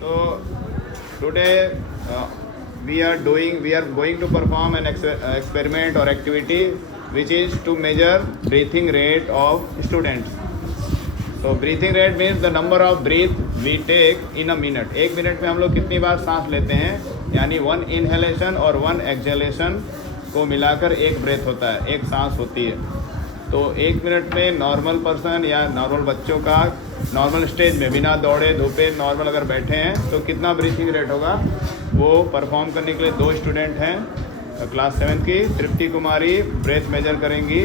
So today we are going to perform an experiment or activity which is to measure breathing rate of students. So breathing rate means the number of breath we take in a minute. एक minute में हम लोग कितनी बार सांस लेते हैं, यानी 1 inhalation और 1 एक्सहेलेशन को मिलाकर एक ब्रेथ होता है, एक सांस होती है. तो एक मिनट में नॉर्मल पर्सन या नॉर्मल बच्चों का नॉर्मल स्टेज में बिना दौड़े धूपे नॉर्मल अगर बैठे हैं तो कितना ब्रीथिंग रेट होगा, वो परफॉर्म करने के लिए 2 स्टूडेंट हैं क्लास 7 की. तृप्ति कुमारी ब्रेथ मेजर करेंगी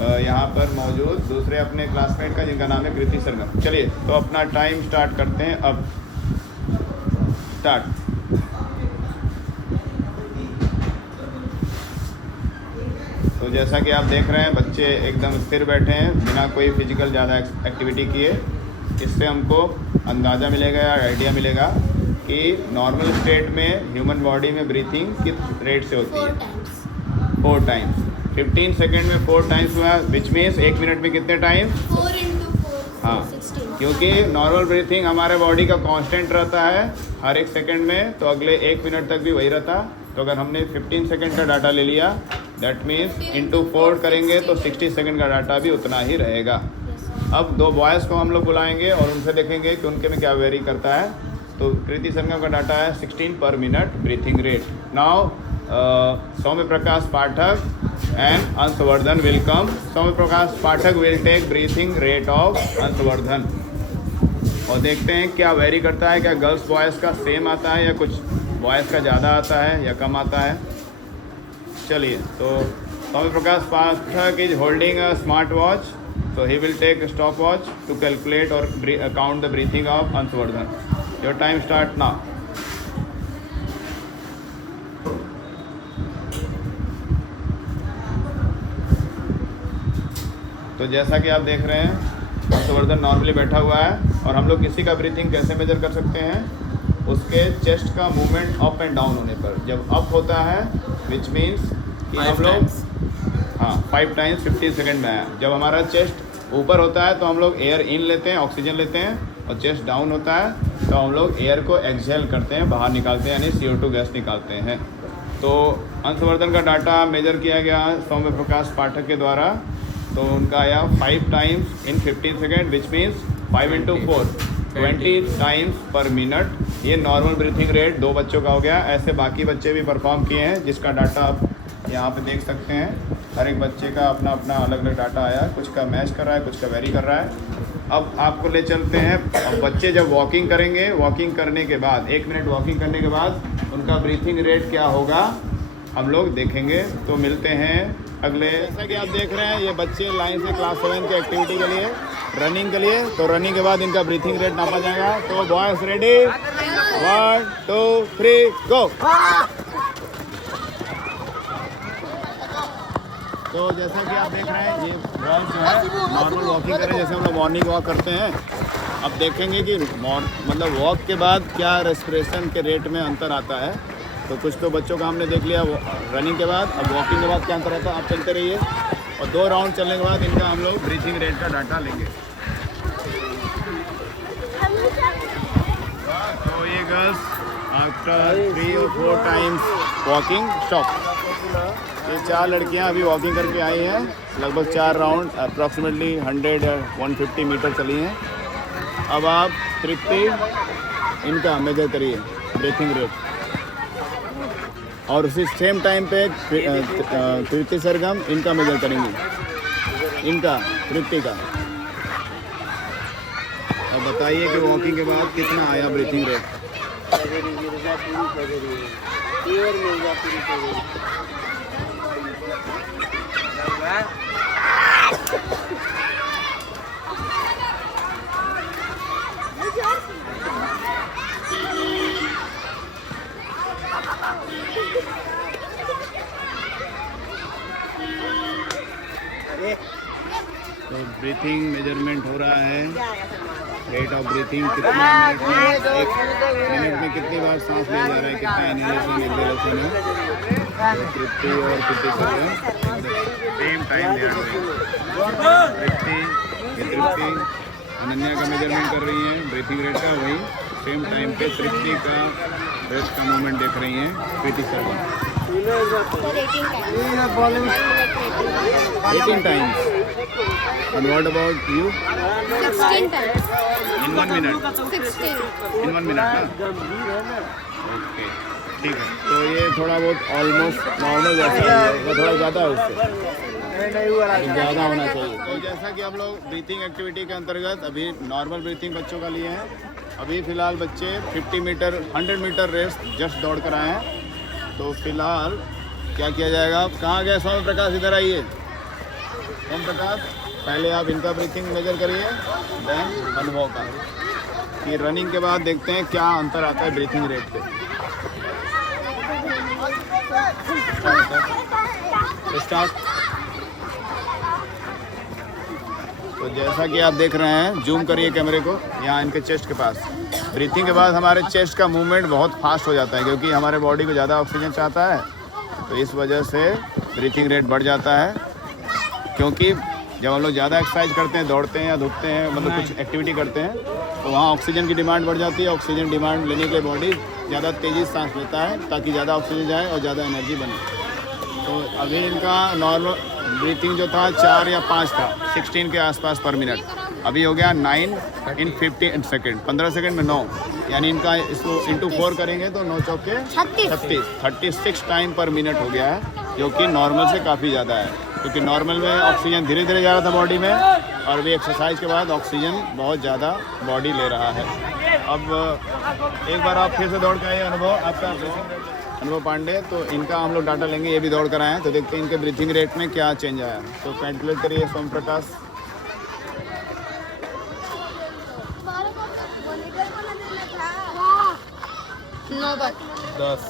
यहाँ पर मौजूद, दूसरे अपने क्लासमेट का जिनका नाम है कृति सरगम. चलिए तो अपना टाइम स्टार्ट करते हैं. अब स्टार्ट. तो जैसा कि आप देख रहे हैं बच्चे एकदम स्थिर बैठे हैं बिना कोई फिजिकल ज़्यादा एक्टिविटी किए. इससे हमको अंदाज़ा मिलेगा या आइडिया मिलेगा कि नॉर्मल स्टेट में ह्यूमन बॉडी में ब्रीथिंग किस रेट से होती है. 4 टाइम्स. 15 सेकेंड में 4 टाइम्स हुआ, विच मीन्स 1 मिनट में कितने टाइम? 4 × 4 हाँ, 16. क्योंकि नॉर्मल ब्रीथिंग हमारे बॉडी का कांस्टेंट रहता है हर एक सेकंड में, तो अगले 1 मिनट तक भी वही रहता. तो अगर हमने 15 सेकंड का डाटा ले लिया, दैट मीन्स इंटू 4 करेंगे तो 60 सेकंड का डाटा भी उतना ही रहेगा. अब 2 बॉयज़ को हम लोग बुलाएंगे और उनसे देखेंगे कि उनके में क्या वेरी करता है. तो कृति संगम का डाटा है 16 per minute breathing rate. Now Saumya Prakash Pathak and Anshvardhan will come. Saumya Prakash Pathak will take breathing rate of Anshvardhan और देखते हैं क्या वेरी करता है, क्या गर्ल्स बॉयज़ का सेम आता है या कुछ बॉयज़ का ज़्यादा आता है या कम आता है. चलिए तो Saumya Prakash Pathak is holding a smart watch, so he will take a stopwatch to calculate or count the breathing of Anshvardhan. Your time start now. तो जैसा कि आप देख रहे हैं अंशवर्धन नॉर्मली बैठा हुआ है और हम लोग किसी का ब्रीथिंग कैसे मेजर कर सकते हैं, उसके चेस्ट का मूवमेंट अप एंड डाउन होने पर. जब अप होता है विच मीन्स कि हम लोग 5 टाइम्स 15 सेकेंड में आया. जब हमारा चेस्ट ऊपर होता है तो हम लोग एयर इन लेते हैं, ऑक्सीजन लेते हैं, और चेस्ट डाउन होता है तो हम लोग एयर को एक्सहेल करते हैं, बाहर निकालते हैं, यानी CO2 गैस निकालते हैं. तो अंशवर्धन का डाटा मेजर किया गया सौम्य प्रकाश पाठक के द्वारा. तो उनका आया 5 times in 15 second which means 5 × 4 20 times पर मिनट. ये नॉर्मल ब्रीथिंग रेट 2 बच्चों का हो गया. ऐसे बाकी बच्चे भी परफॉर्म किए हैं जिसका डाटा आप यहाँ पे देख सकते हैं. हर एक बच्चे का अपना अपना अलग अलग डाटा आया, कुछ का मैच कर रहा है, कुछ का वेरी कर रहा है. अब आपको ले चलते हैं. अब बच्चे जब वॉकिंग करेंगे, वॉकिंग करने के बाद 1 मिनट वॉकिंग करने के बाद उनका ब्रीथिंग रेट क्या होगा हम लोग देखेंगे. तो मिलते हैं अगले. जैसा कि आप देख रहे हैं ये बच्चे लाइन से क्लास 7 की एक्टिविटी के लिए रनिंग के लिए, तो रनिंग के बाद इनका ब्रीथिंग रेट नापा जाएगा. तो बॉयज रेडी, 1 2 3 गो. तो जैसा कि आप देख रहे हैं ये बॉयज जो है नॉर्मल वॉकिंग कर रहे हैं जैसे हम लोग मॉर्निंग वॉक करते हैं. अब देखेंगे कि मतलब वॉक के बाद क्या रेस्पिरेशन के रेट में अंतर आता है. तो कुछ तो बच्चों का हमने देख लिया रनिंग के बाद. अब वॉकिंग के बाद क्या अंतर आता है, आप चलते रहिए और 2 राउंड चलने के बाद इनका हम लोग ब्रीथिंग रेट का डाटा लेंगे. तो ये girls after 3 or 4 times walking stop. ये 4 लड़कियां अभी वॉकिंग करके आई हैं, लगभग 4 राउंड अप्रॉक्सीमेटली 100 या 150 मीटर चली हैं. अब आप तृप्ति इनका मेजर करिए ब्रीथिंग रेट, और उसी सेम टाइम पे कृति सरगम इनका मेजर करेंगी, इनका तृप्ति का. अब बताइए कि वॉकिंग के बाद कितना आया ब्रीथिंग रेट. तो ब्रीथिंग मेजरमेंट हो रहा है. रेट ऑफ ब्रीथिंग कितना मिनट में, 1 मिनट में कितनी बार सांस लिया जा रहा है, कितना इनहेलेशन एक्सहेलेशन है. तृप्ति और कृति सेम टाइम दे रहे हैं. तृप्ति अनन्या का मेजरमेंट कर रही हैं ब्रीथिंग रेट का. वही सेम टाइम पे तृप्ति का ब्रेस्ट का मूवमेंट देख रही हैं कृति Sharma. 18 times. And what about you? 16 times. In 1 minute. 16. In 1 minute ना? ओके ठीक है। तो ये थोड़ा बहुत ऑलमोस्ट नॉर्मल जैसा है, थोड़ा ज़्यादा है उससे, ज़्यादा होना चाहिए। तो जैसा कि हम लोग ब्रीथिंग एक्टिविटी के अंतर्गत अभी नॉर्मल ब्रीथिंग बच्चों का लिए हैं। अभी फ़िलहाल बच्चे 50 मीटर 100 मीटर रेस जस्ट दौड़ कर आए हैं। तो फिलहाल क्या किया जाएगा? कहाँ गए सोम प्रकाश? इधर आइए सोम प्रकाश। पहले आप इनका ब्रीथिंग मेजर करिए, देन अनुभव का। कि रनिंग के बाद देखते हैं क्या अंतर आता है ब्रीथिंग रेट पे। स्टार्ट। तो जैसा कि आप देख रहे हैं, जूम करिए कैमरे को यहाँ इनके चेस्ट के पास। ब्रीथिंग के बाद हमारे चेस्ट का मूवमेंट बहुत फास्ट हो जाता है, क्योंकि हमारे बॉडी को ज़्यादा ऑक्सीजन चाहता है। तो इस वजह से ब्रीथिंग रेट बढ़ जाता है। क्योंकि जब हम लोग ज़्यादा एक्सरसाइज करते हैं, दौड़ते हैं या धूपते हैं, मतलब कुछ एक्टिविटी करते हैं, तो वहाँ ऑक्सीजन की डिमांड बढ़ जाती है। ऑक्सीजन डिमांड लेने के लिए बॉडी ज़्यादा तेज़ी से सांस लेता है, ताकि ज़्यादा ऑक्सीजन जाए और ज़्यादा एनर्जी बने। तो अभी इनका नॉर्मल ब्रीथिंग जो था 4 या 5 था, 16 के आसपास पर मिनट। अभी हो गया 9 इन 15 सेकेंड, 15 सेकेंड में 9। यानी इनका इसको इंटू 4 करेंगे तो 9 चौके 36 टाइम पर मिनट हो गया है, जो कि नॉर्मल से काफ़ी ज़्यादा है। क्योंकि नॉर्मल में ऑक्सीजन धीरे धीरे जा रहा था बॉडी में, और भी एक्सरसाइज के बाद ऑक्सीजन बहुत ज़्यादा बॉडी ले रहा है। अब एक बार आप फिर से दौड़ के आइए। अनुभव आपका, अनुभव पांडे। तो इनका हम लोग डाटा लेंगे, ये भी दौड़ कर आए हैं, तो देखते हैं इनके ब्रीथिंग रेट में क्या चेंज आया। तो कैलकुलेट करिए सोम प्रकाश। No, but 10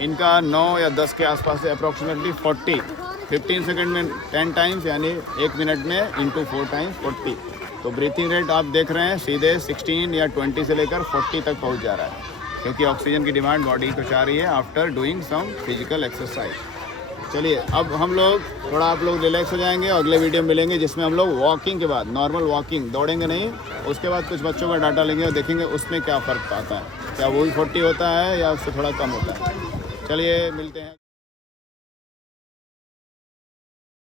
इनका 9 या 10 के आसपास से अप्रॉक्सीमेटली 15 सेकंड में 10 टाइम्स, यानी 1 मिनट में इंटू 4 टाइम्स 40। तो ब्रीथिंग रेट आप देख रहे हैं सीधे 16 या 20 से लेकर 40 तक पहुंच जा रहा है, क्योंकि ऑक्सीजन की डिमांड बॉडी को चाह रही है after doing some physical exercise. चलिए अब हम लोग थोड़ा, आप लोग रिलैक्स हो जाएंगे और अगले वीडियो में मिलेंगे, जिसमें हम लोग वॉकिंग के बाद, नॉर्मल वॉकिंग, दौड़ेंगे नहीं, उसके बाद कुछ बच्चों का डाटा लेंगे और देखेंगे उसमें क्या फ़र्क आता है, क्या वही 40 होता है या उससे थोड़ा कम होता है। चलिए मिलते हैं।